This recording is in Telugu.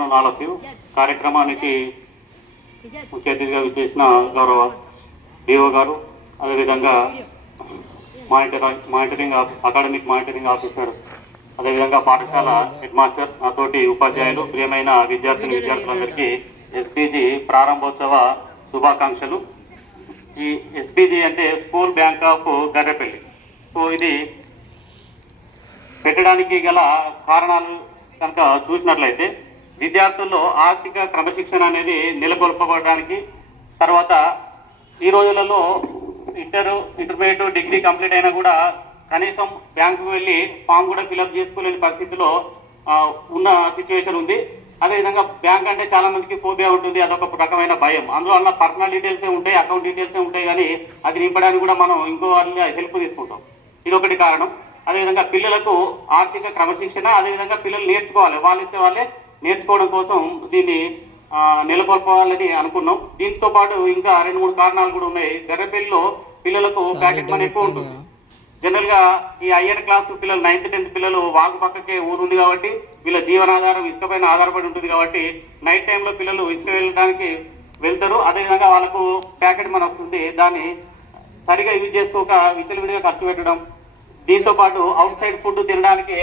Afternoon all of you. కార్యక్రమానికి ముఖ్య అతిథిగా విచ్చేసిన గౌరవ డిఓ గారు, అదేవిధంగా అకాడమిక్ మానిటరింగ్ ఆఫీసర్, అదేవిధంగా పాఠశాల హెడ్ మాస్టర్, నాతోటి ఉపాధ్యాయులు, ప్రియమైన విద్యార్థులందరికీ ఎస్పీజీ ప్రారంభోత్సవ శుభాకాంక్షలు. ఈ ఎస్పీజీ అంటే school bank of Garrepalli. So ఇది పెట్టడానికి గల కారణాలు కనుక చూసినట్లయితే, విద్యార్థుల్లో ఆర్థిక క్రమశిక్షణ అనేది నెలకొల్పబడడానికి, తర్వాత ఈ రోజులలో ఇంటర్మీడియట్ డిగ్రీ కంప్లీట్ అయినా కూడా కనీసం బ్యాంకుకు వెళ్ళి ఫామ్ కూడా ఫిలప్ చేసుకోలేని పరిస్థితిలో ఉన్న సిచ్యువేషన్ ఉంది. అదేవిధంగా బ్యాంక్ అంటే చాలా మందికి ఫోబియా ఉంటుంది, అదొక రకమైన భయం. అందులో అన్న పర్సనల్ డీటెయిల్సే ఉంటాయి, అకౌంట్ డీటెయిల్సే ఉంటాయి, కానీ అది నింపడానికి కూడా మనం ఇంకో వాళ్ళ హెల్ప్ తీసుకుంటాం. ఇది ఒకటి కారణం. అదేవిధంగా పిల్లలకు ఆర్థిక క్రమశిక్షణ, అదేవిధంగా పిల్లలు నేర్చుకోవాలి, వాళ్ళే నేర్చుకోవడం కోసం దీన్ని నెలకొల్పాలని అనుకున్నాం. దీంతో పాటు ఇంకా 2-3 కారణాలు కూడా ఉన్నాయి. గర్రెపల్లిలో పిల్లలకు ప్యాకెట్ మనీ ఎక్కువ ఉంటుంది. జనరల్ గా ఈ హయ్యర్ క్లాస్ పిల్లలు 9th 10th పిల్లలు వాగు పక్కకే ఊరు ఉంది కాబట్టి వీళ్ళ జీవనాధారం ఇసుక పైన ఆధారపడి ఉంటుంది కాబట్టి నైట్ టైంలో పిల్లలు ఇసుక వెళ్ళడానికి వెళ్తారు. అదేవిధంగా వాళ్ళకు ప్యాకెట్ మనీ వస్తుంది, దాన్ని సరిగా యూజ్ చేసుకోక విచ్చలవిడిగా ఖర్చు పెట్టడం. దీంతో పాటు అవుట్ సైడ్ ఫుడ్ తినడానికి